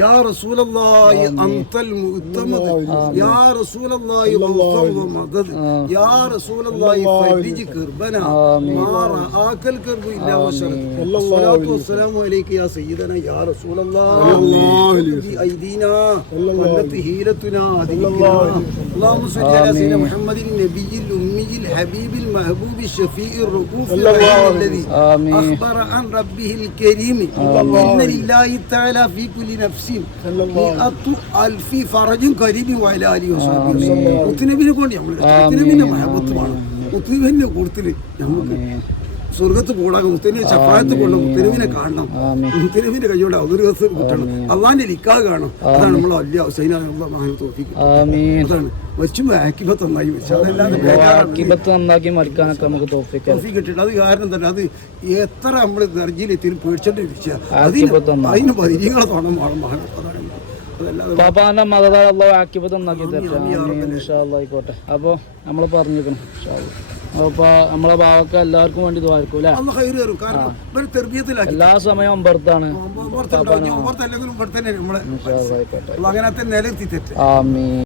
യാ റസൂലല്ലാഹി അൻതൽ മുഅ്തമദ് യാ റസൂലല്ലാഹി വൽഫദ് മദദ് യാ റസൂലല്ലാഹി ഫരിജ് കർബന മാ റആകൽ കർബു ഇല്ലാ വശറത് സ്വലാത്തു വസ്സലാമു അലൈക യാ സയ്യിദന യാ റസൂലല്ലാഹി ബി ഐദീനാ വല്ലത്തി ഹീലത്തുനാ അദിനാ അല്ലാഹുമ്മ സ്വല്ലി അലാ സയ്യിദന മുഹമ്മദിൻ നബിയിൽ ഉമ്മിയിൽ ഹബീബിൽ മഹബൂബി ഷഫീഇർ റഊഫിൽ റഹീമിൽ അഖ്ബറ അൻ റബ്ബിഹിൽ കരീം ഇന്ന ലില്ലാഹി തആല ഫീ കുല്ലി നഫ്സിൻ അൽഫി ഫറജും കരീബി വഅലാ ആലിഹി വസഹ്ബിഹി മുത്തനബിനെ കൊണ്ട് നമ്മൾ മുത്തനബിന്റെ മഹബത്ത് വേണം. മുത്തനബിന്റെ കൂട്ടത്തിൽ നമുക്ക് സ്വർഗത്ത് പോടാകും. മുത്തനബി ശഫാഅത്ത് കൊണ്ട് മുത്തനബിനെ കാണണം. മുത്തനബിന്റെ കൈയോടെ ഔദുർഗത്ത് കിട്ടണം. അള്ളാന്റെ നിക്കാഹ് കാണണം. അതാണ് നമ്മൾ വലിയ ഹുസൈനാണ് തോഫിക്ക്. അതാണ് വെച്ചുമ്പോൾ ആക്കിബത്ത് നന്നായി വെച്ചു. നന്നാക്കി മരിക്കാനൊക്കെ നമുക്ക് തോഫി കിട്ടിയിട്ട് അത് കാരണം തന്നെ അത് എത്ര നമ്മൾ ദർജിയിലെത്തിയും പേടിച്ചോണ്ടിരിക്കുക. അതിന് പരിചയങ്ങളെ തോന്നണം വേണം മഹാൻ. പാപ്പാന്റെ മതതാ ആക്കിബത്ത് നന്നാക്കി ആയിക്കോട്ടെ. അപ്പൊ നമ്മള് പറഞ്ഞിരിക്കണം. അപ്പൊ നമ്മളെ ഭാവക്ക എല്ലാവർക്കും വേണ്ടി ദ്വാരക്കും അല്ലെ. എല്ലാ സമയവും ബർത്താണ്. അങ്ങനെ തന്നെ നിലത്തി തെറ്റ്. ആമീൻ.